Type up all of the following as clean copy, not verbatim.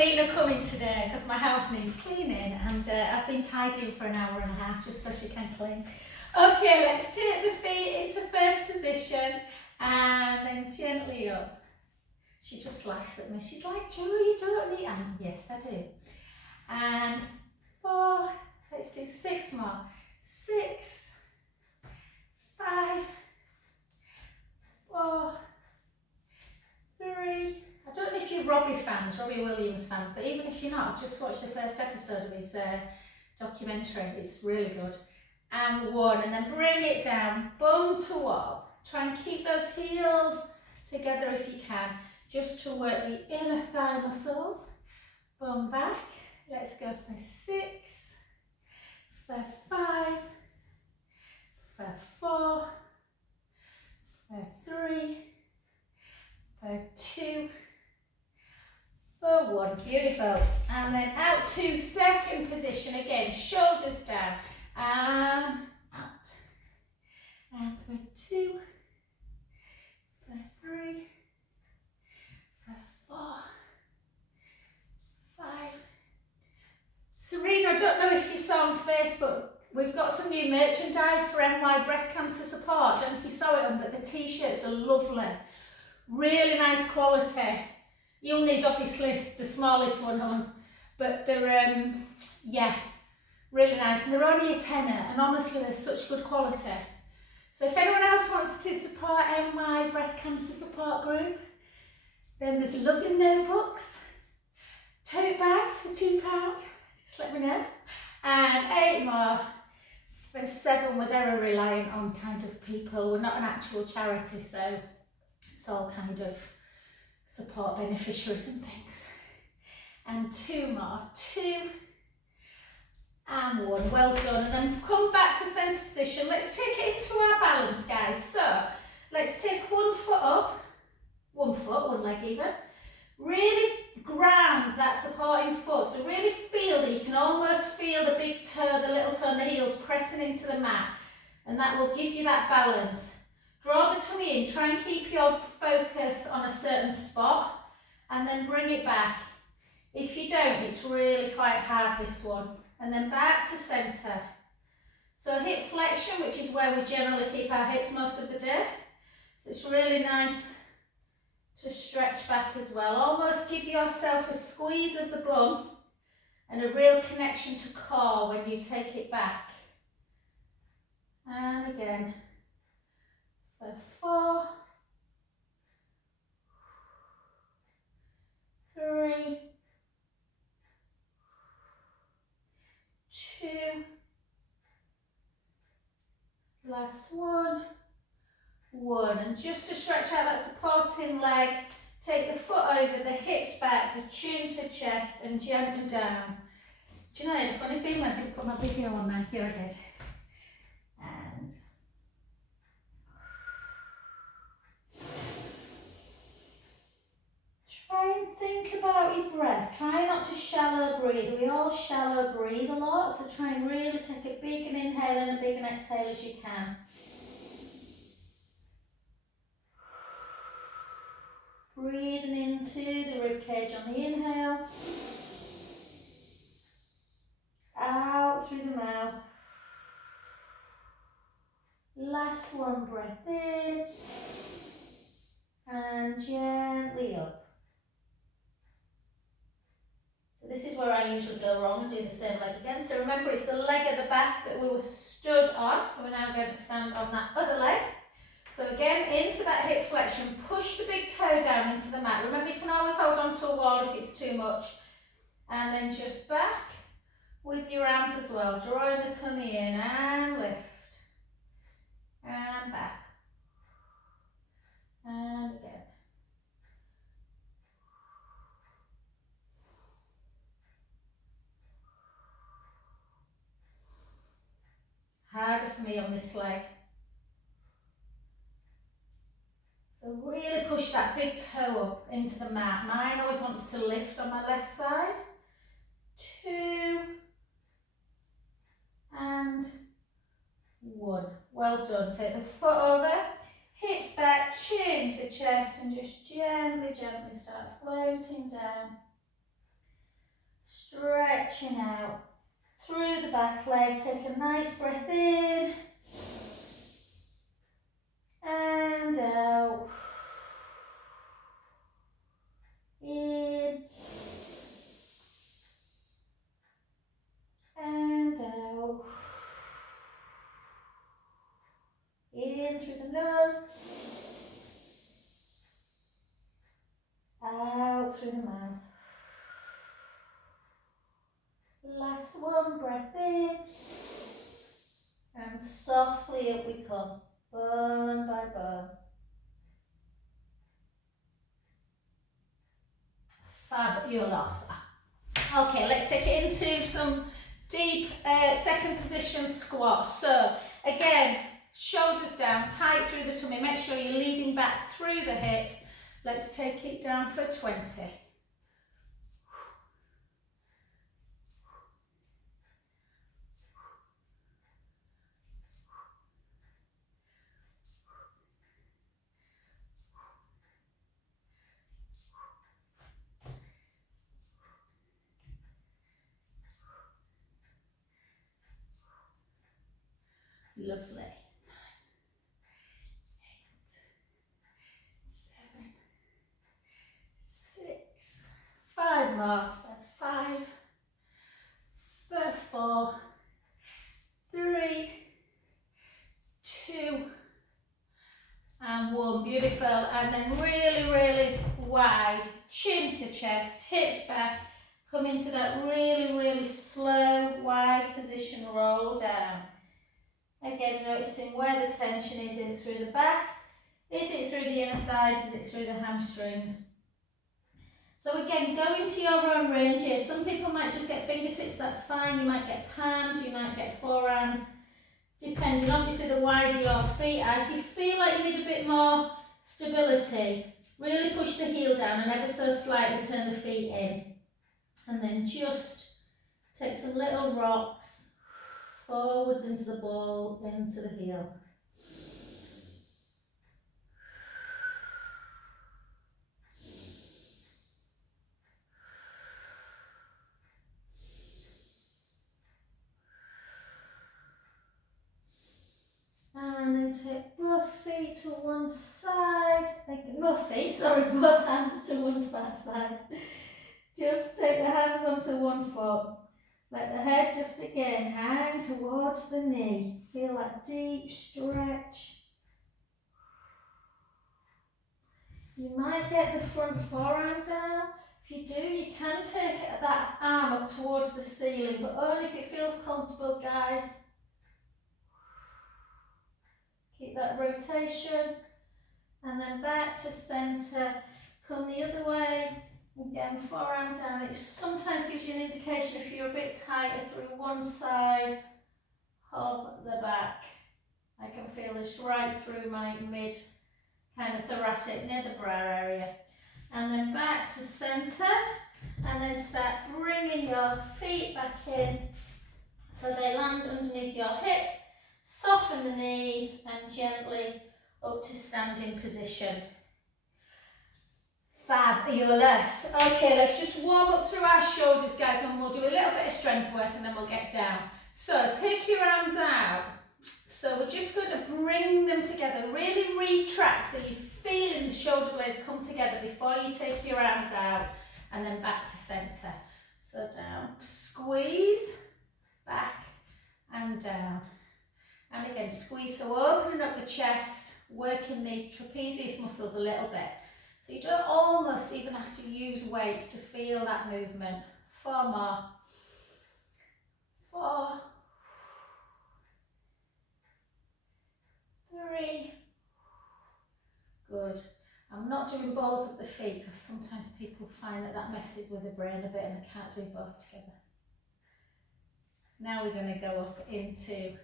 cleaner coming today because my house needs cleaning, and I've been tidying for an hour and a half just so she can clean. Okay, let's take the feet into first position and then gently up. She just laughs at me. She's like, "Jo, you don't need," and yes, I do. And 4, let's do 6 more. 6, 5, 4, 3. I don't know if you're Robbie Williams fans, but even if you're not, I've just watched the first episode of his documentary. It's really good. And 1, and then bring it down, bum to wall. Try and keep those heels together if you can, just to work the inner thigh muscles. Bum back. Let's go for 6, for 5, for 4, for 3, for 2, for 1. Beautiful. And then out to second position again, shoulders down and out. And for 2, for 3, for 4, 5. Serena, I don't know if you saw on Facebook, we've got some new merchandise for NY Breast Cancer Support. I don't know if you saw it on, but the t-shirts are lovely. Really nice quality. You'll need obviously the smallest one on, but they're, yeah, really nice. And they're only a tenner, and honestly they're such good quality. So if anyone else wants to support NY Breast Cancer Support Group, then there's lovely notebooks, tote bags for £2, just let me know. And 8 more for 7, where they're reliant on kind of people. We're not an actual charity, so it's all kind of support beneficiaries and things. And 2 more, 2 and 1, well done. And then come back to centre position. Let's take it into our balance, guys. So let's take 1 foot up, 1 foot, 1 leg even. Really ground that supporting foot, so really feel that you can almost feel the big toe, the little toe and the heels pressing into the mat, and that will give you that balance. Draw the tummy in, try and keep your focus on a certain spot, and then bring it back. If you don't, it's really quite hard, this one. And then back to centre. So hip flexion, which is where we generally keep our hips most of the day. So it's really nice to stretch back as well. Almost give yourself a squeeze of the bum and a real connection to core when you take it back. And again, for 4, 3, 2, last 1, and just to stretch out that supporting leg, take the foot over, the hips back, the chin to chest, and gently down. Do you know the funny thing, I didn't put my video on there, here I did. And try and think about your breath. Try not to shallow breathe. We all shallow breathe a lot, so try and really take a big inhale and a big exhale as you can. Breathing into the rib cage on the inhale, out through the mouth. Last 1 breath in, and gently up. So this is where I usually go wrong and do the same leg again. So remember, it's the leg at the back that we were stood on, so we're now going to stand on that other leg. So again, into that hip flexion, push the big toe down into the mat. Remember, you can always hold on to a wall if it's too much. And then just back with your arms as well, drawing the tummy in and lift. And back. And again. Harder for me on this leg. So really push that big toe up into the mat. Mine always wants to lift on my left side. 2 and 1. Well done. Take the foot over, hips back, chin to chest, and just gently, gently start floating down. Stretching out through the back leg. Take a nice breath in and out. In and out. In through the nose. Out through the mouth. Last one, breath in. And softly up we come, bone by bone. Fabulous. Okay, let's take it into some deep second position squats. So again, shoulders down, tight through the tummy. Make sure you're leading back through the hips. Let's take it down for 20. Lovely. 9, 8, 7, 6, 5 more. 5, 4, 3, 2, and 1. Beautiful. And then really, really wide, chin to chest, hips back. Come into that really, really slow, wide position, roll down. Again, noticing where the tension is. Is it through the back? Is it through the inner thighs? Is it through the hamstrings? So again, go into your own range here. Some people might just get fingertips, that's fine. You might get palms, you might get forearms, depending. Obviously, the wider your feet are. If you feel like you need a bit more stability, really push the heel down and ever so slightly turn the feet in. And then just take some little rocks forwards into the ball, into the heel. And then take both feet to one side. Both hands to one side. Just take the hands onto one foot. Let the head just again hang towards the knee. Feel that deep stretch. You might get the front forearm down. If you do, you can take that arm up towards the ceiling, but only if it feels comfortable, guys. Keep that rotation. And then back to centre. Come the other way. Again, forearm down. It sometimes gives you an indication if you're a bit tighter through one side of the back. I can feel this right through my mid kind of thoracic, near the brow area. And then back to centre. And then start bringing your feet back in so they land underneath your hip. Soften the knees and gently up to standing position. Fabulous. Okay, let's just warm up through our shoulders, guys, and we'll do a little bit of strength work and then we'll get down. So take your arms out. So we're just going to bring them together, really retract so you're feeling the shoulder blades come together before you take your arms out, and then back to centre. So down, squeeze, back and down. And again, squeeze, so opening up the chest, working the trapezius muscles a little bit. So you don't almost even have to use weights to feel that movement. 4 more. 4. 3. Good. I'm not doing balls of the feet because sometimes people find that messes with the brain a bit and they can't do both together. Now we're going to go up into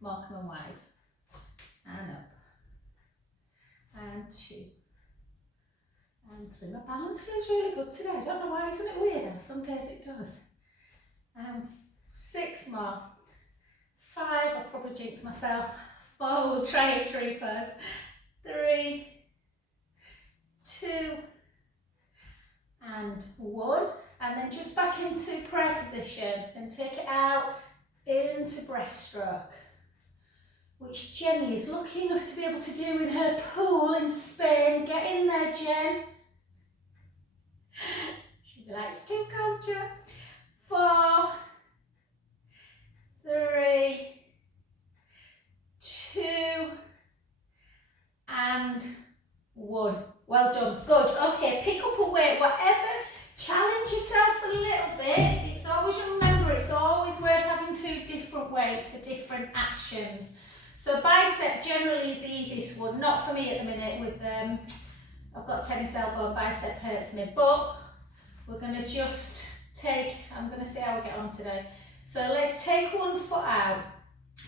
Morecambe and Wise. And up. And 2. And 3. My balance feels really good today. I don't know why, isn't it weird? Some days it does. 6 more. 5, I've probably jinxed myself. 4, we'll try a tree pose. 3, 2, and 1, and then just back into prayer position and take it out into breaststroke, which Jenny is lucky enough to be able to do in her pool in Spain. Get in there, Jen. She likes to coach her. 4, 3, 2, and 1. Well done. Good. Okay, pick up a weight, whatever. Challenge yourself a little bit. It's always, remember, it's always worth having 2 different weights for different actions. So bicep generally is the easiest one. Not for me at the minute with I've got tennis elbow and bicep hurts me, but we're going to just take, I'm going to see how we get on today. So let's take 1 foot out.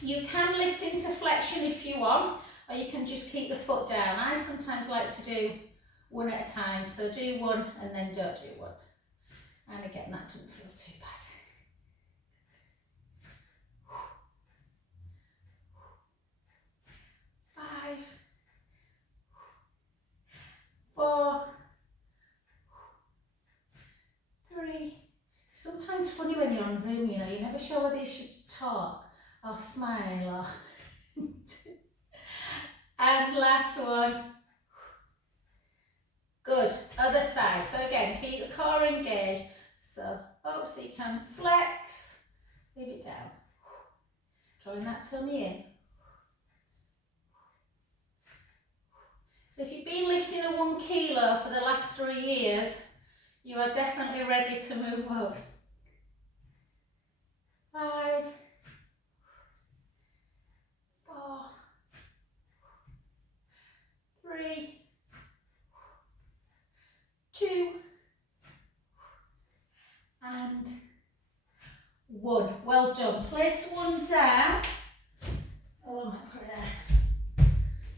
You can lift into flexion if you want, or you can just keep the foot down. I sometimes like to do 1 at a time, so do 1 and then don't do 1. And again, that doesn't feel too bad. 5, 4, 3. Sometimes funny when you're on Zoom, you know, you're never sure whether you should talk or smile or... And last one. Good. Other side. So again, keep the core engaged. So up so you can flex. Leave it down. Drawing that tummy in. So if you've been lifting a 1 kilo for the last 3 years, you are definitely ready to move up. 5, 4, 3, 2, and 1. Well done. Place 1 down. Oh, I might put it there.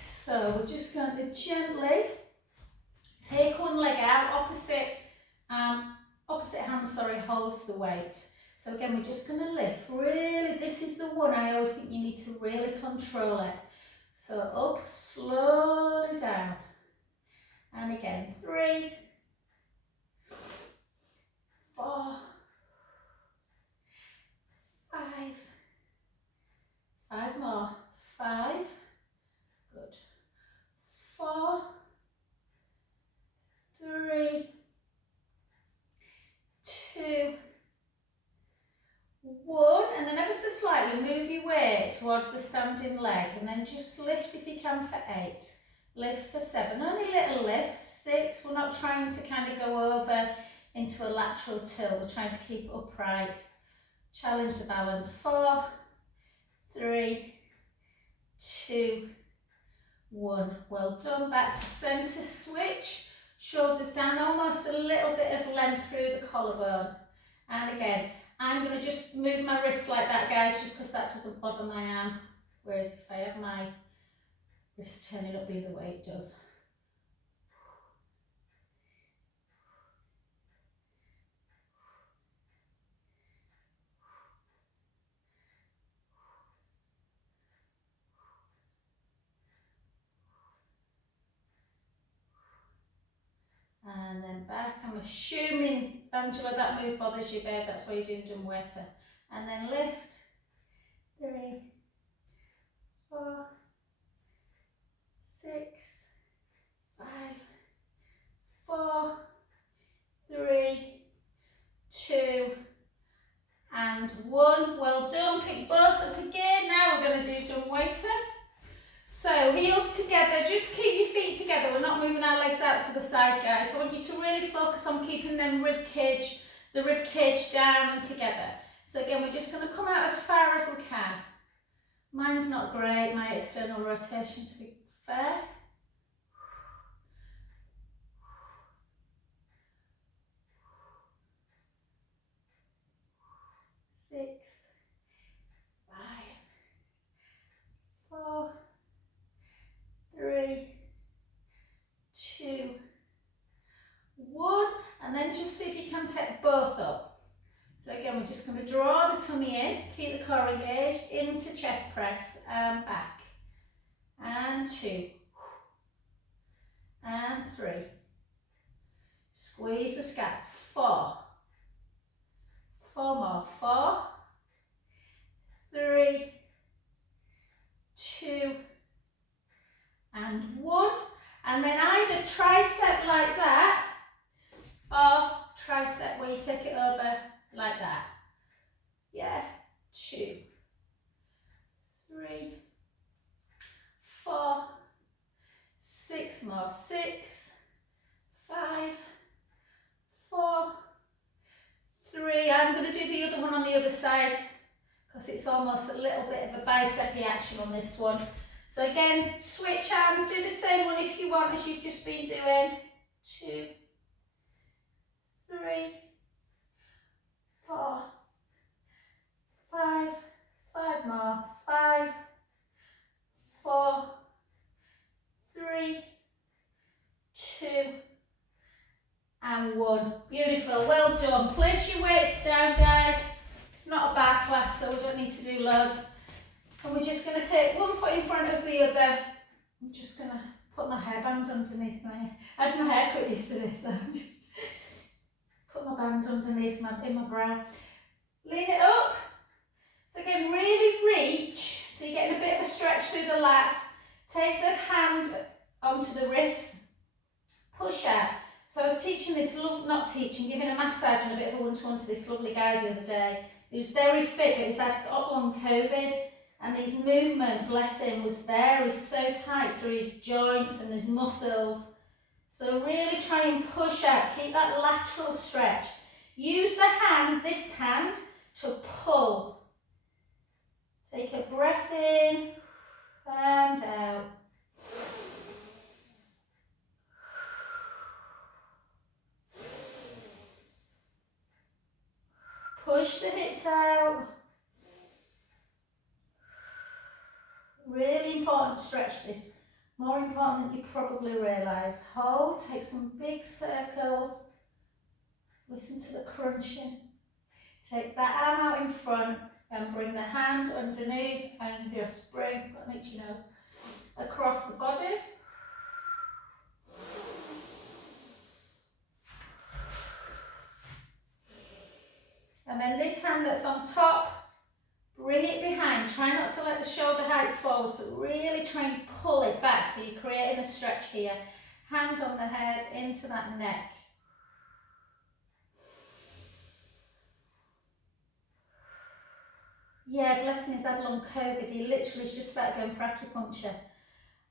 So we're just going to gently take 1 leg out, opposite hand, holds the weight. So again, we're just going to lift. Really, this is the one I always think you need to really control it. So up, slowly down. And again, 3, 4, 5, 5 more, 5, good, 4, 3, 2, 1, and then ever so slightly move your weight towards the standing leg, and then just lift if you can for 8, lift for 7, only little lifts, 6, we're not trying to kind of go over into a lateral tilt, we're trying to keep upright, challenge the balance, 4, 3, 2, 1, well done, back to centre, switch, shoulders down, almost a little bit of length through the collarbone, and again, I'm going to just move my wrists like that, guys, just because that doesn't bother my arm, whereas if I have my wrist turning up the other way, it does. And then back, I'm assuming, Angela, that move bothers you, babe, that's why you're doing dumb waiter. And then lift, 3, 4, 6, 5, 4, 3, 2, and 1. Well done, pick both up again. Now we're going to do dumb waiter. So heels together, just keep your feet together. We're not moving our legs out to the side, guys. I want you to really focus on keeping them the rib cage down and together. So again, we're just going to come out as far as we can. Mine's not great, my external rotation, to be fair. Six, 5, 4, 3, 2, 1, and then just see if you can take both up. So again, we're just going to draw the tummy in, keep the core engaged, into chest press and back, and 2, and 3. Squeeze the scalp. 4. 4 more. 4, 3, 2, and 1. And then either tricep like that, or tricep where you take it over like that. Yeah, 2, 3, 4, 6 more. 6, 5, 4, 3. I'm going to do the other one on the other side because it's almost a little bit of a bicep action on this one. So again, switch arms, do the same one if you want as you've just been doing. 2, 3, 4, 5, 5 more. 5, 4, 3, 2, and 1. Beautiful, well done. Place your weights down, guys. It's not a bar class, so we don't need to do loads. And we're just going to take one foot in front of the other. I'm just going to put my hairband underneath my hair. I had my hair cut yesterday, so I'm just put my band underneath in my brow. Lean it up. So again, really reach. So you're getting a bit of a stretch through the lats. Take the hand onto the wrist. Push out. So I was teaching this, giving a massage and a bit of a one-to-one to this lovely guy the other day. He was very fit, but he's had long COVID. And his movement, bless him, was there. He was so tight through his joints and his muscles. So really try and push out. Keep that lateral stretch. Use the hand, this hand, to pull. Take a breath in and out. Push the hips out. Really important to stretch this. More important than you probably realise. Hold, take some big circles. Listen to the crunching. Take that arm out in front and bring the hand underneath and just bring, got an itchy nose, across the body. And then this hand that's on top, bring it behind. Try not to let the shoulder height fall, so really try and pull it back so you're creating a stretch here. Hand on the head, into that neck. Yeah, bless him, he's had long COVID. He literally just started going for acupuncture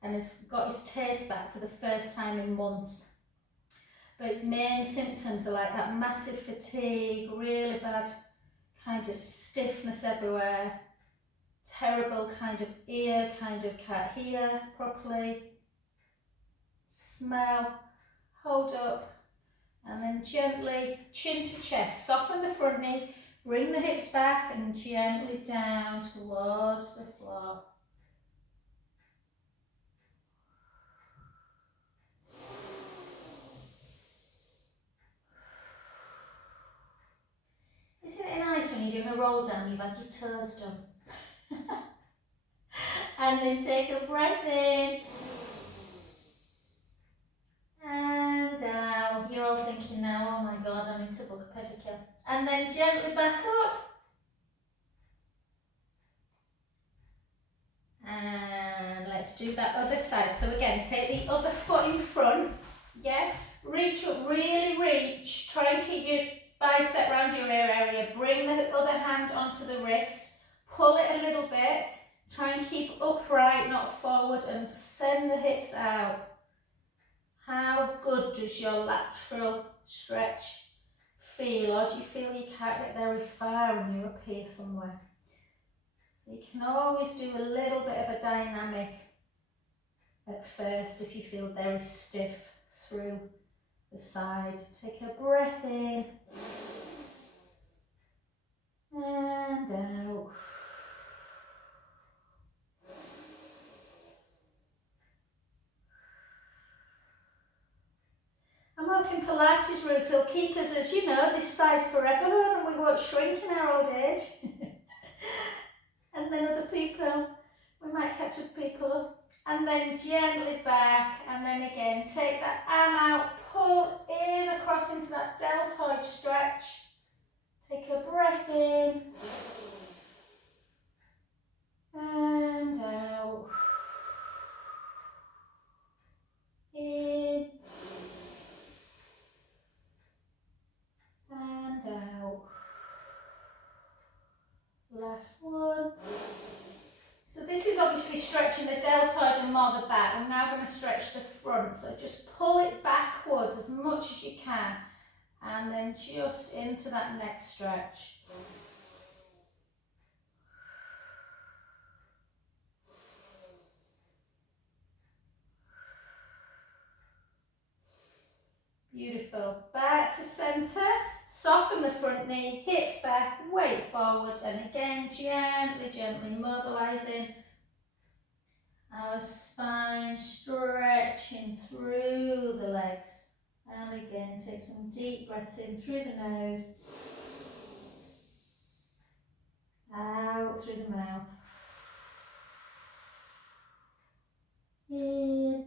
and has got his taste back for the first time in months. But his main symptoms are like that massive fatigue, really bad kind of stiffness everywhere, terrible kind of ear, kind of can't hear properly, smell. Hold up, and then gently chin to chest, soften the front knee, bring the hips back and gently down towards the floor. Isn't it nice when you're doing a roll down, you've had your toes done? And then take a breath in. And out. You're all thinking now, oh my God, I need to book a pedicure. And then gently back up. And let's do that other side. So again, take the other foot in front. Yeah. Reach up, really reach. Try and keep your bicep around your ear area. Bring the other hand onto the wrist. Pull it a little bit. Try and keep upright, not forward, and send the hips out. How good does your lateral stretch feel? Or do you feel you can't get very far when you're up here somewhere? So you can always do a little bit of a dynamic at first if you feel very stiff through the side. Take a breath in and out. I'm hoping Pilates, Ruth, will keep us as, you know, this size forever and we won't shrink in our old age. And then other people, we might catch up people. and then gently back, and then again, take that arm out, pull in across into that deltoid stretch. Take a breath in, and out. In, and out. Last one. So this is obviously stretching the deltoid and more the back. I'm now going to stretch the front. So just pull it backwards as much as you can. And then just into that next stretch. Beautiful. Back to centre. Soften the front knee, hips back, weight forward, and again gently, gently mobilising our spine, stretching through the legs. And again, take some deep breaths in through the nose, out through the mouth. In,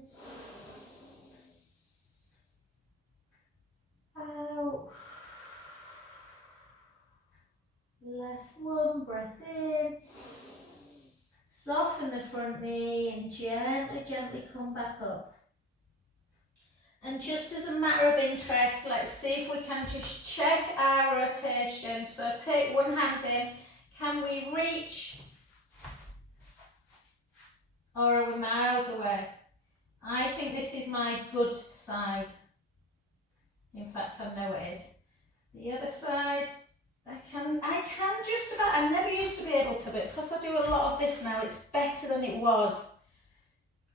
out. Last one, breath in. Soften the front knee and gently, gently come back up. And just as a matter of interest, let's see if we can just check our rotation. So take one hand in. Can we reach? Or are we miles away? I think this is my good side. In fact, I know it is. The other side, I can just about, I never used to be able to, but because I do a lot of this now, it's better than it was.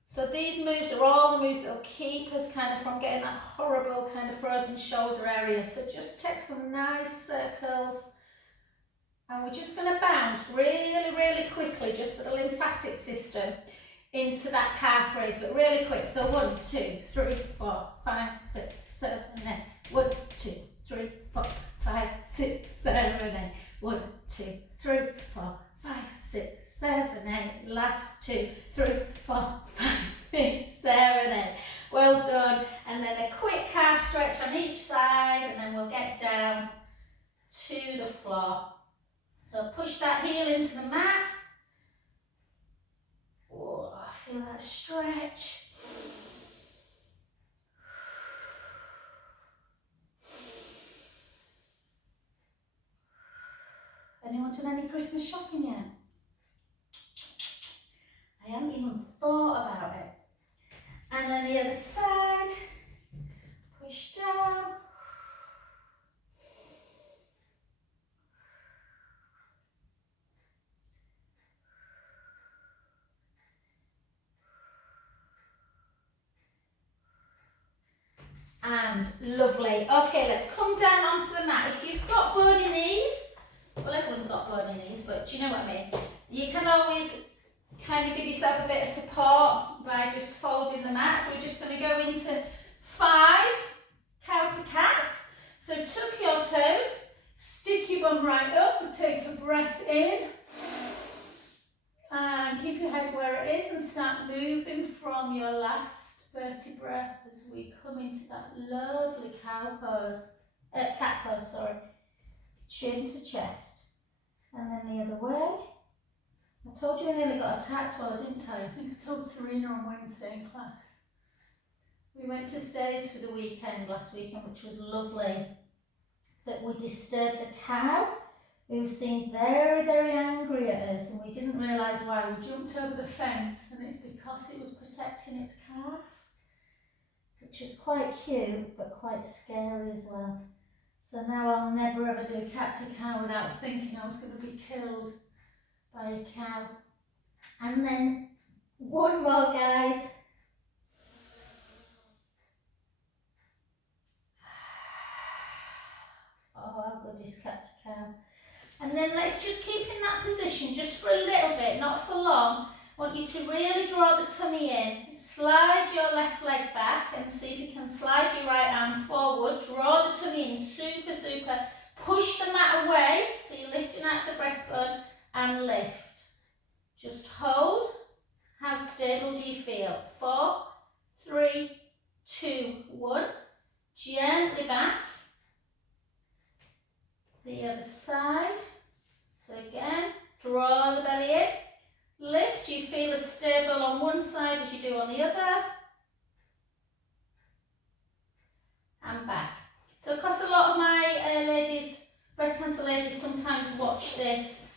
So these moves are all the moves that will keep us kind of from getting that horrible kind of frozen shoulder area. So just take some nice circles. And we're just going to bounce really, really quickly, just for the lymphatic system, into that calf raise, but really quick. So 1, 2, 3, 4, 5, 6, 7, 8. 1, 2, 3, 4, 5, 6, 7, 8. 1, 2, 3, 4, 5, 6, 7, 8. Last 2, 3, 4, 5, 6, 7, 8. Well done. And then a quick calf stretch on each side, and then we'll get down to the floor. So push that heel into the mat. Oh, feel that stretch. Anyone done any Christmas shopping yet? I haven't even thought about it. And then the other side. Push down. And lovely. Okay, let's come down onto the mat. If you've got bony knees, well, everyone's got bony knees, but do you know what I mean? You can always kind of give yourself a bit of support by just folding the mat. So we're just going to go into 5 counter cats. So tuck your toes, stick your bum right up, and take a breath in. And keep your head where it is and start moving from your last vertebra as we come into that lovely cat pose, sorry. Chin to chest. And then the other way. I told you I nearly got attacked, well, I didn't tell you. I think I told Serena on Wednesday in class. We went to Stays for the weekend last weekend, which was lovely. That we disturbed a cow who seemed very, very angry at us, and we didn't realise why. We jumped over the fence, and it's because it was protecting its calf, which was quite cute, but quite scary as well. So now I'll never ever do cat to cow without thinking I was going to be killed by a cow. And then one more, guys. Oh, how good is cat to cow? And then let's just keep in that position just for a little bit, not for long. I want you to really draw the tummy in. Slide your left leg back and see if you can slide your right arm forward. Draw the tummy in, super, super. Push the mat away, so you're lifting out the breastbone and lift. Just hold, How stable do you feel? 4, 3, 2, 1. Gently back. The other side. So again, draw the belly in. Lift. Do you feel as stable on one side as you do on the other? And back. So because a lot of my ladies, breast cancer ladies, sometimes watch this,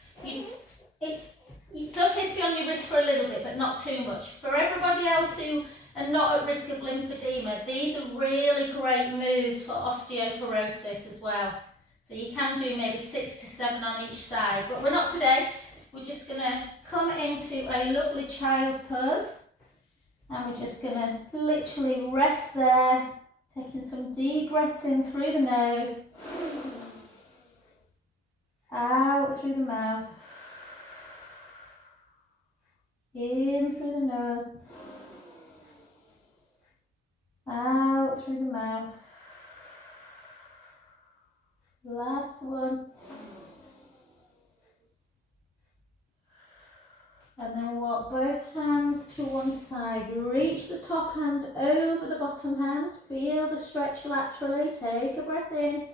it's okay to be on your wrist for a little bit, but not too much. For everybody else who are not at risk of lymphedema, these are really great moves for osteoporosis as well. So you can do maybe 6 to 7 on each side, but we're not today. We're just going to come into a lovely child's pose, and we're just going to literally rest there, taking some deep breaths in through the nose, out through the mouth, in through the nose, out through the mouth. Last one. And then walk both hands to one side. Reach the top hand over the bottom hand. Feel the stretch laterally. Take a breath in.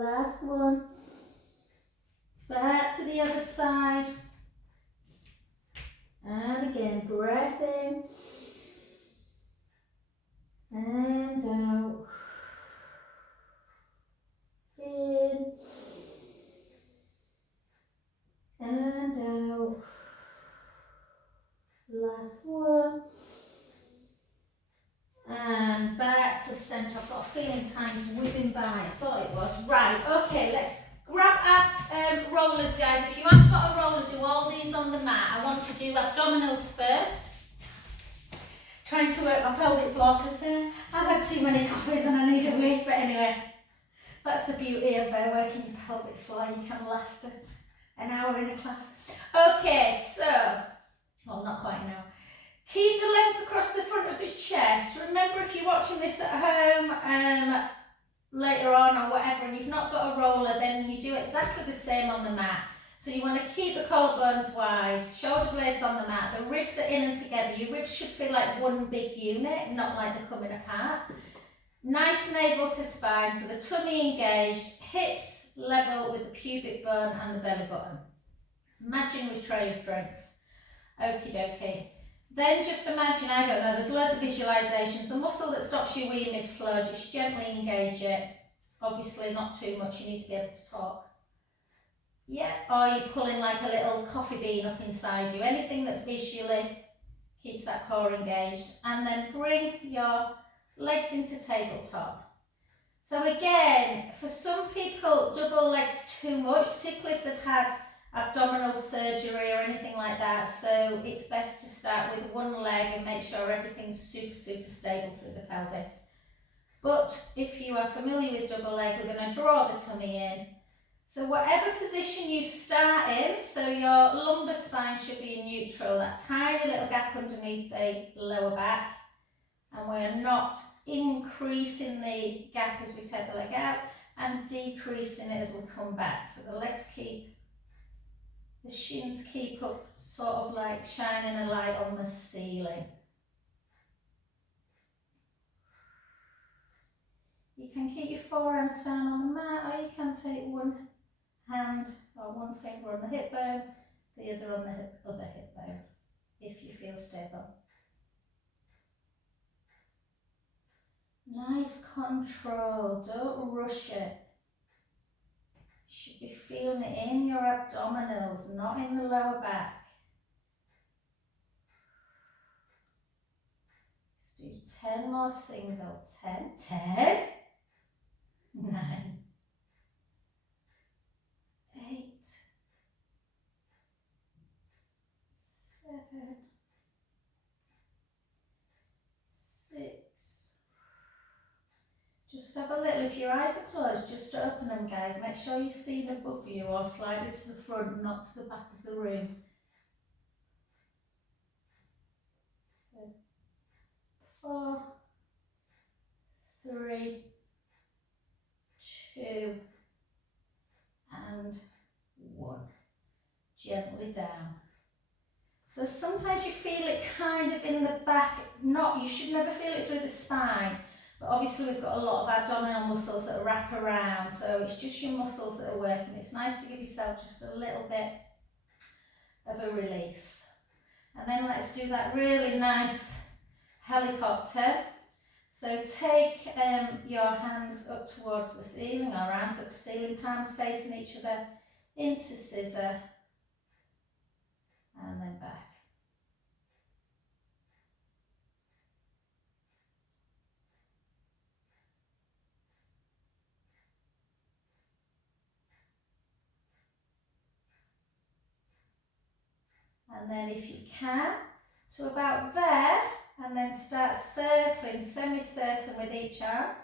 Last one. Back to the other side. And again, breath in. And out. In. And out. Last one. And back to centre. I've got a feeling time's whizzing by. I thought it was. Right, okay, let's grab our rollers, guys. If you haven't got a roller, do all these on the mat. I want to do abdominals first. Trying to work my pelvic floor because I've had too many coffees and I need a wee. But anyway, that's the beauty of working your pelvic floor. You can last an hour in a class. Okay, so, well, not quite an hour. Keep the length across the front of your chest. Remember, if you're watching this at home later on or whatever and you've not got a roller, then you do exactly the same on the mat. So you want to keep the collarbones wide, shoulder blades on the mat, the ribs are in and together. Your ribs should feel like one big unit, not like they're coming apart. Nice navel to spine, so the tummy engaged, hips level with the pubic bone and the belly button. Imaginary tray of drinks. Okie dokie. Then just imagine, I don't know, there's loads of visualisations. The muscle that stops your wee mid-flow, just gently engage it. Obviously not too much, you need to be able to talk. Yeah, or you're pulling like a little coffee bean up inside you. Anything that visually keeps that core engaged. And then bring your legs into tabletop. So again, for some people, double legs too much, particularly if they've had abdominal surgery or anything like that, so it's best to start with one leg and make sure everything's super stable through the pelvis. But if you are familiar with double leg, we're going to draw the tummy in. So whatever position you start in, so your lumbar spine should be in neutral, that tiny little gap underneath the lower back, and we're not increasing the gap as we take the leg out and decreasing it as we come back. So the legs keep, the shins keep up, sort of like shining a light on the ceiling. You can keep your forearms down on the mat, or you can take one hand or one finger on the hip bone, the other on the other hip bone, if you feel stable. Nice control, don't rush it. You should be feeling it in your abdominals, not in the lower back. Let's do 10 more single. 10, 10, 9, 8, 7, 6. Just have a little, if your eyes are closed, just open them, guys. Make sure you see them above you or slightly to the front, not to the back of the room. 4, 3, 2, and 1. Gently down. So sometimes you feel it kind of in the back, you should never feel it through the spine, but obviously we've got a lot of abdominal muscles that wrap around, so it's just your muscles that are working. It's nice to give yourself just a little bit of a release. And then let's do that really nice helicopter. So take your hands up towards the ceiling, or arms up to ceiling, palms facing each other, into scissor, and then back. And then if you can, to about there, and then start circling, semi-circling with each arm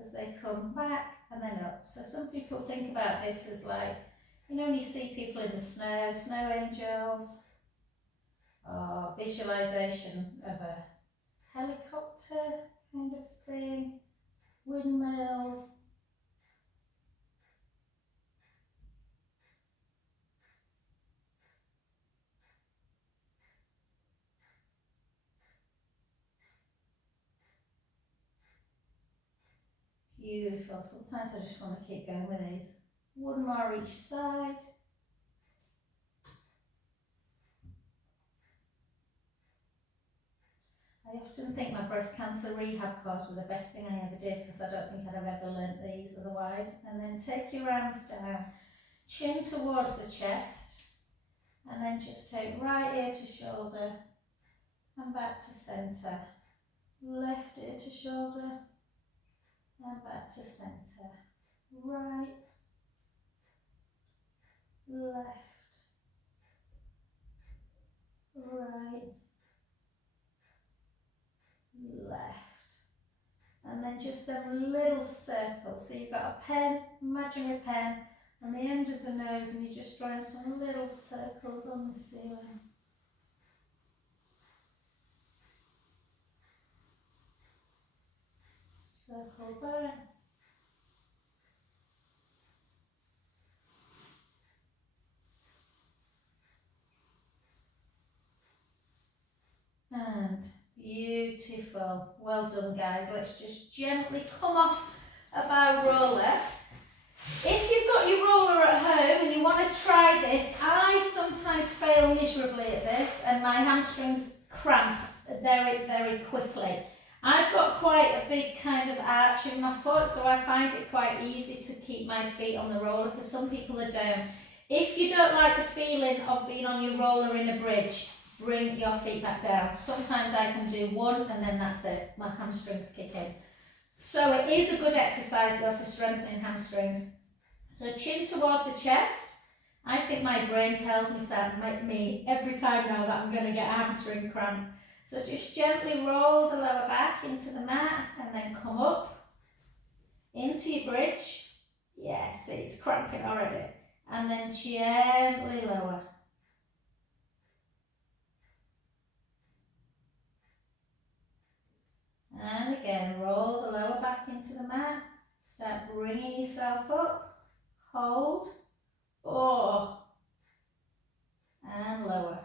as they come back and then up. So some people think about this as like, you know, when you see people in the snow angels, or visualization of a helicopter kind of thing, windmills. Beautiful. Sometimes I just want to keep going with these. One more each side. I often think my breast cancer rehab course was the best thing I ever did, because I don't think I'd have ever learnt these otherwise. And then take your arms down, chin towards the chest, and then just take right ear to shoulder and back to centre. Left ear to shoulder and back to centre. Right, left, right, left. And then just them little circles. So you've got a pen, imaginary pen, on the end of the nose, and you're just drawing some little circles on the ceiling. Circle back. And beautiful. Well done, guys. Let's just gently come off of our roller. If you've got your roller at home and you want to try this, I sometimes fail miserably at this and my hamstrings cramp very, very quickly. I've got quite a big kind of arch in my foot, so I find it quite easy to keep my feet on the roller. For some people that don't. If you don't like the feeling of being on your roller in a bridge, bring your feet back down. Sometimes I can do one and then that's it. My hamstrings kick in. So it is a good exercise though for strengthening hamstrings. So chin towards the chest. I think my brain tells me every time now that I'm going to get a hamstring cramp. So just gently roll the lower back into the mat and then come up into your bridge. Yes, it's cramping already. And then gently lower. And again, roll the lower back into the mat. Start bringing yourself up. Hold. And lower.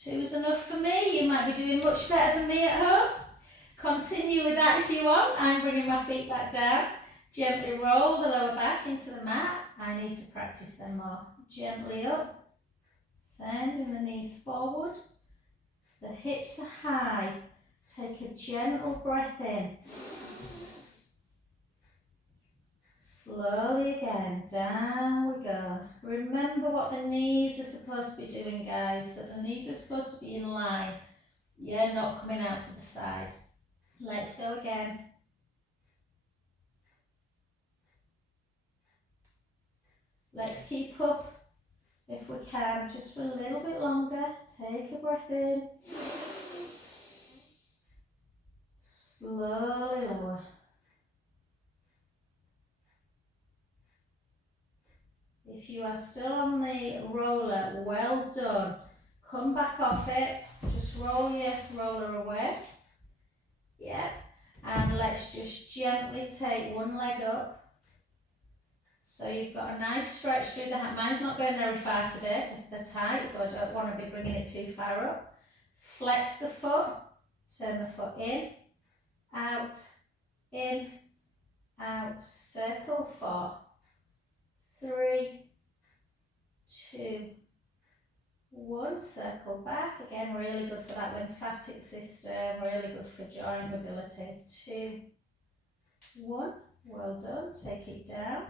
Two's enough for me. You might be doing much better than me at home. Continue with that if you want. I'm bringing my feet back down. Gently roll the lower back into the mat. I need to practice them more. Gently up. Sending the knees forward. The hips are high. Take a gentle breath in. Slowly again, down we go. Remember what the knees are supposed to be doing, guys. So the knees are supposed to be in line. Yeah, not coming out to the side. Let's go again. Let's keep up if we can, just for a little bit longer. Take a breath in. Slowly lower. If you are still on the roller, well done. Come back off it, just roll your roller away. Yeah, and let's just gently take one leg up. So you've got a nice stretch through the hand. Mine's not going very far today because they're tight, so I don't want to be bringing it too far up. Flex the foot, turn the foot in, out, circle 4, 3, 2, 1, circle back. Again, really good for that lymphatic system, really good for joint mobility. 2, 1, well done, take it down.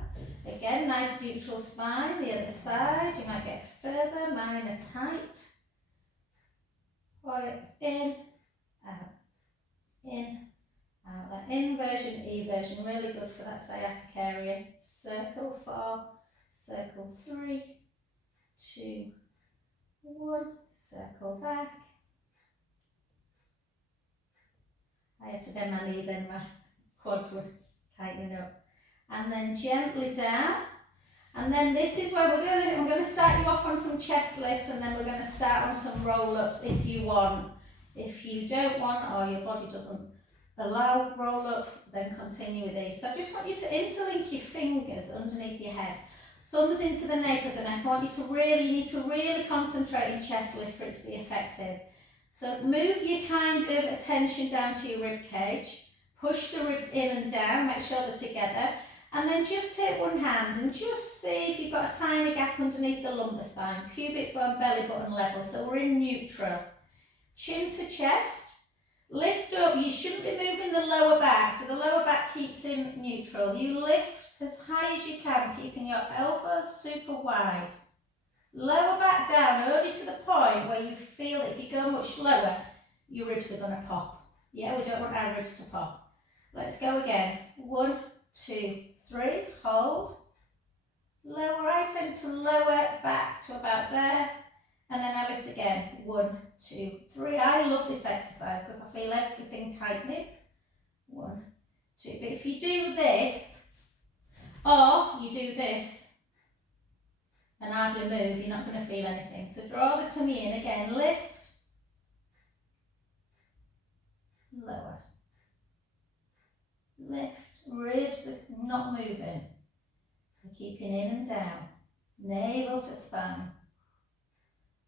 Again, nice neutral spine, the other side, you might get further, mine are tight. Quiet, in, out, that inversion, eversion, really good for that sciatic area. Circle 4, circle 3, 2, 1, circle back. I had to bend my knee then, my quads were tightening up. And then gently down. And then this is where I'm going to start you off on some chest lifts, and then we're going to start on some roll-ups if you want. If you don't want, or your body doesn't allow roll-ups, then continue with these. So I just want you to interlink your fingers underneath your head. Thumbs into the nape of the neck. I want you need to really concentrate in chest lift for it to be effective. So move your kind of attention down to your rib cage. Push the ribs in and down, make sure they're together. And then just take one hand and just see if you've got a tiny gap underneath the lumbar spine. Pubic bone, belly button level. So we're in neutral. Chin to chest. Lift up. You shouldn't be moving the lower back. So the lower back keeps in neutral. You lift as high as you can, keeping your elbows super wide. Lower back down, only to the point where you feel if you go much lower, your ribs are going to pop. Yeah, we don't want our ribs to pop. Let's go again. 1, 2, 3, hold. Lower, I tend to lower back to about there. And then I lift again. 1, 2, 3. I love this exercise because I feel everything tightening. 1, 2. But if you do this, or you do this, and hardly move, you're not going to feel anything. So draw the tummy in again. Lift. Lower. Lift. Ribs are not moving. They're keeping in and down. Navel to spine.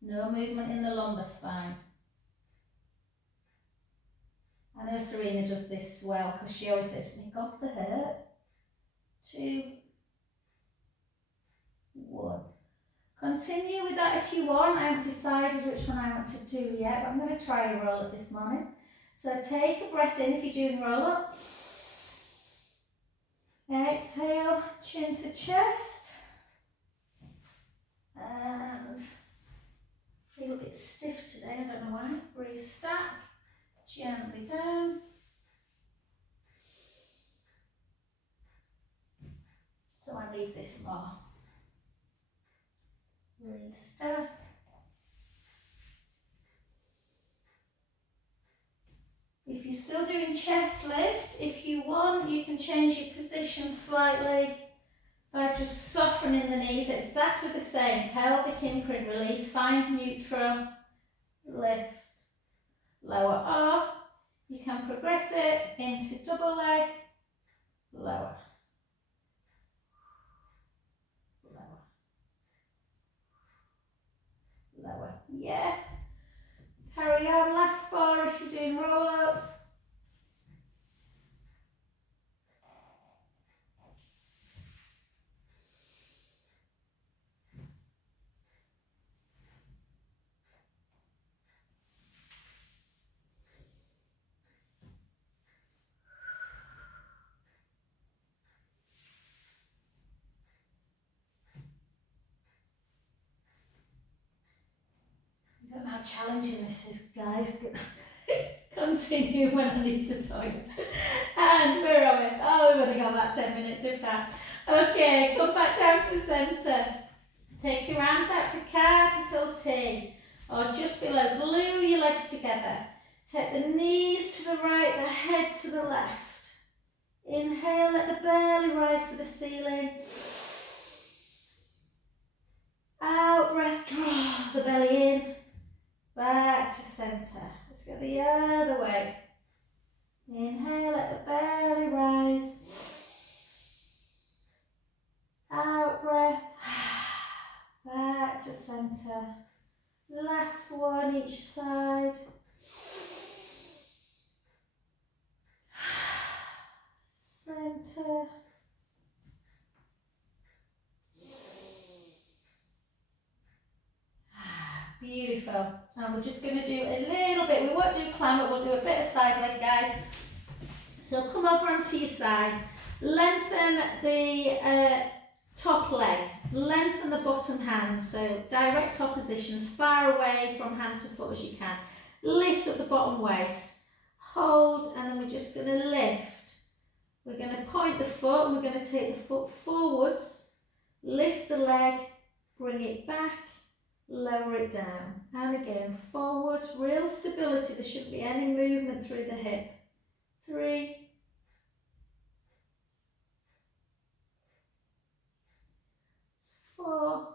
No movement in the lumbar spine. I know Serena does this well because she always says to me, "Got the hurt." 2, 1. Continue with that if you want. I haven't decided which one I want to do yet, but I'm going to try a roll up this morning. So take a breath in if you're doing roll up. Exhale, chin to chest. And feel a bit stiff today, I don't know why. Breathe, stack, gently down. So I need this more. Breathe, stack. If you're still doing chest lift, if you want, you can change your position slightly by just softening the knees. Exactly the same. Pelvic imprint release. Find neutral. Lift. Lower. Or you can progress it into double leg. Lower. Lower. Lower. Yeah. Carry on. Last 4 if you're doing roll up. I don't know how challenging this is, guys. Continue when I need the toilet. And where are we? Oh, we've only got about 10 minutes if that. Okay, come back down to the centre. Take your arms out to capital T, or just below. Glue your legs together. Take the knees to the right, the head to the left. Inhale, let the belly rise to the ceiling. Out breath, draw the belly in. Let's go the other way. Inhale, let the belly rise. Out breath. Back to centre. Last one each side. Centre. Beautiful. And we're just going to do a little bit. We won't do climb, but we'll do a bit of side leg, guys. So come over onto your side. Lengthen the top leg. Lengthen the bottom hand. So direct opposition, as far away from hand to foot as you can. Lift up the bottom waist. Hold, and then we're just going to lift. We're going to point the foot, and we're going to take the foot forwards. Lift the leg. Bring it back. Lower it down, and again forward, real stability, there shouldn't be any movement through the hip. 3, 4,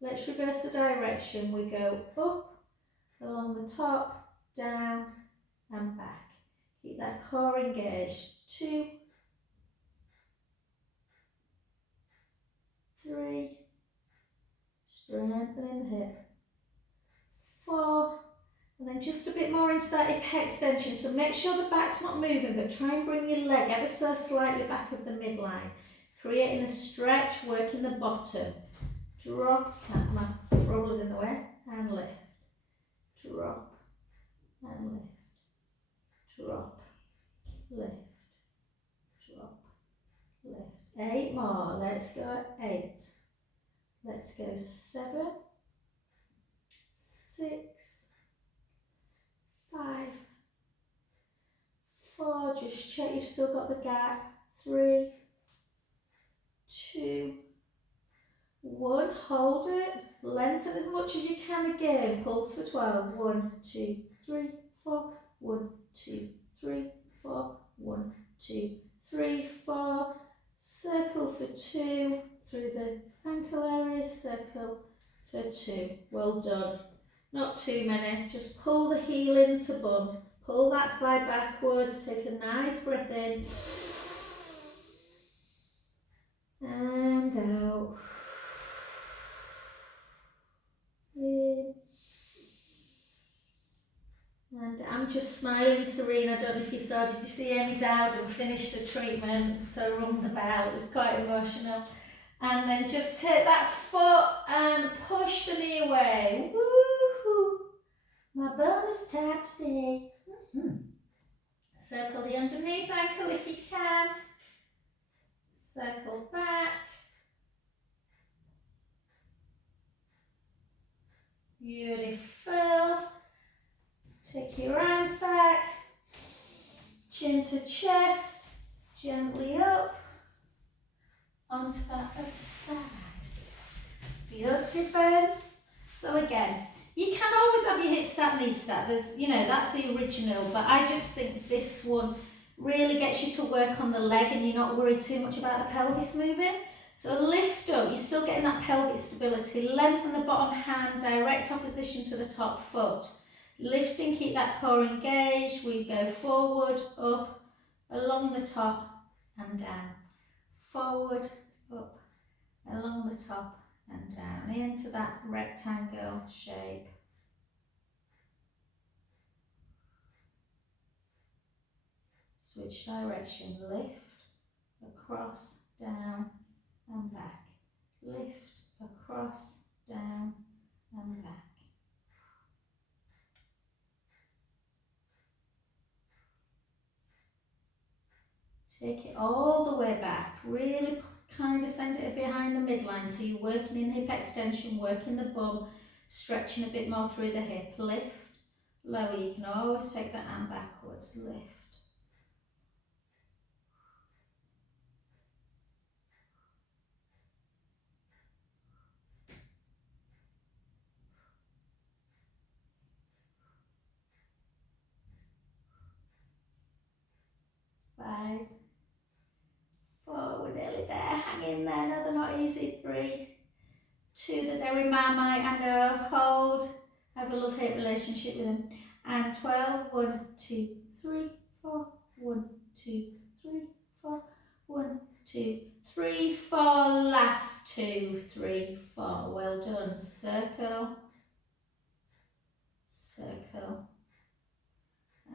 let's reverse the direction, we go up, along the top, down and back. Keep that core engaged. 2, 3, strengthening the hip. 4, and then just a bit more into that hip extension. So make sure the back's not moving, but try and bring your leg ever so slightly back of the midline. Creating a stretch, working the bottom. Drop, my roller's in the way, and lift. Drop, and lift. Drop, lift. Drop, lift. 8 more, let's go 8. Let's go 7, 6, 5, 4, just check you've still got the gap. 3, 2, 1, hold it, lengthen as much as you can again, pulse for 12, 1, 2, 3, 4, 1, 2, 3, 4, 1, 2, 3, 4, circle for 2, through the ankle area, circle for 2, well done. Not too many, just pull the heel into bum, pull that thigh backwards, take a nice breath in, and out, in, and I'm just smiling serene. I don't know if you saw, did you see Amy Dowden finish the treatment, so rung the bell, it was quite emotional. And then just take that foot and push the knee away. Woohoo! My bone is tight today. Circle the underneath ankle if you can. Circle back. Beautiful. Take your arms back. Chin to chest. Gently up. Onto that other side. Beautiful. So again, you can always have your hip stack, knee stack. There's, you know, that's the original, but I just think this one really gets you to work on the leg and you're not worried too much about the pelvis moving. So lift up, you're still getting that pelvic stability. Lengthen the bottom hand, direct opposition to the top foot. Lifting, keep that core engaged. We go forward, up, along the top and down. Forward, up, along the top and down into that rectangle shape. Switch direction, lift, across, down and back. Lift, across, down and back. Take it all the way back, really kind of send it behind the midline, so you're working in hip extension, working the bum, stretching a bit more through the hip. Lift, lower, you can always take that hand backwards, lift. Five, four, we're nearly there, hang in there, no they're not easy, 3, 2, that they're in my mind, I know, hold, have a love-hate relationship with them. And 12, 1, 2, 3, 4, 1, 2, 3, 4, 1, 2, 3, 4, last 2, 3, 4, well done, circle, circle,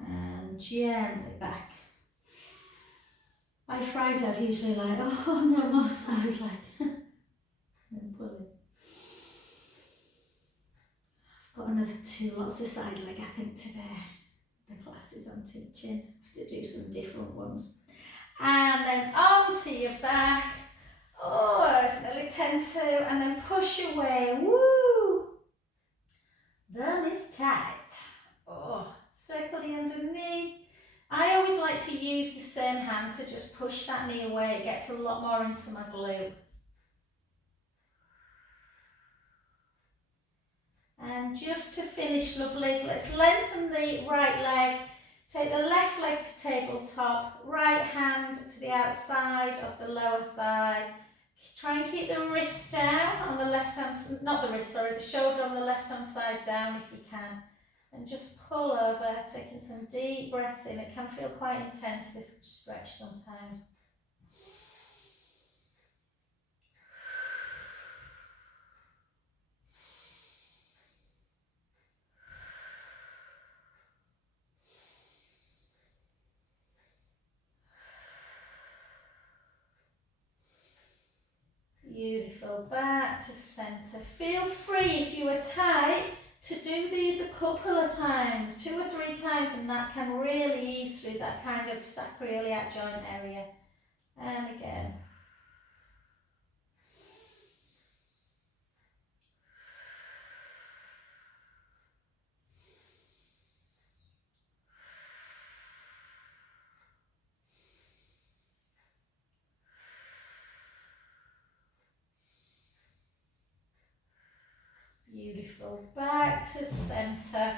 and gently back. By Friday I'm usually like, oh no more side leg, and pull it. I've got another 2 lots of side leg I think today, the classes I'm teaching, to do some different ones. And then onto your back, oh it's nearly 10 to, and then push away, woo! Bum is tight, oh, circle the underneath. I always like to use the same hand to just push that knee away, it gets a lot more into my glute. And just to finish, lovelies, let's lengthen the right leg, take the left leg to tabletop, right hand to the outside of the lower thigh. Try and keep the wrist down on the left hand, not the wrist, sorry, the shoulder on the left hand side down if you can. And just pull over, taking some deep breaths in. It can feel quite intense, this stretch sometimes. Beautiful, back to centre. Feel free if you are tight to do these a couple of times, 2 or 3 times, and that can really ease through that kind of sacroiliac joint area. And again. Beautiful, back to centre.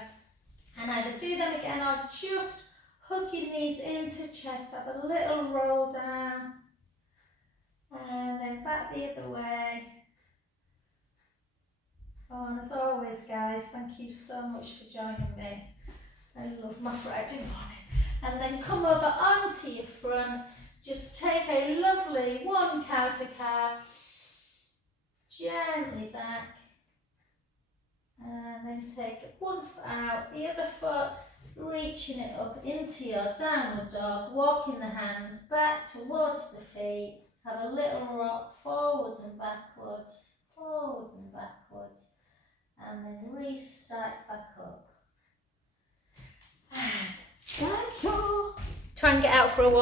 And either do them again or just hug your knees into chest, have a little roll down. And then back the other way. Oh, and as always guys, thank you so much for joining me. I love my Friday morning. And then come over onto your front. Just take a lovely 1 cow to cow. Gently back. And then take 1 foot out, the other foot, reaching it up into your downward dog, walking the hands back towards the feet, have a little rock forwards and backwards, and then restack back up. And thank you. Try and get out for a walk.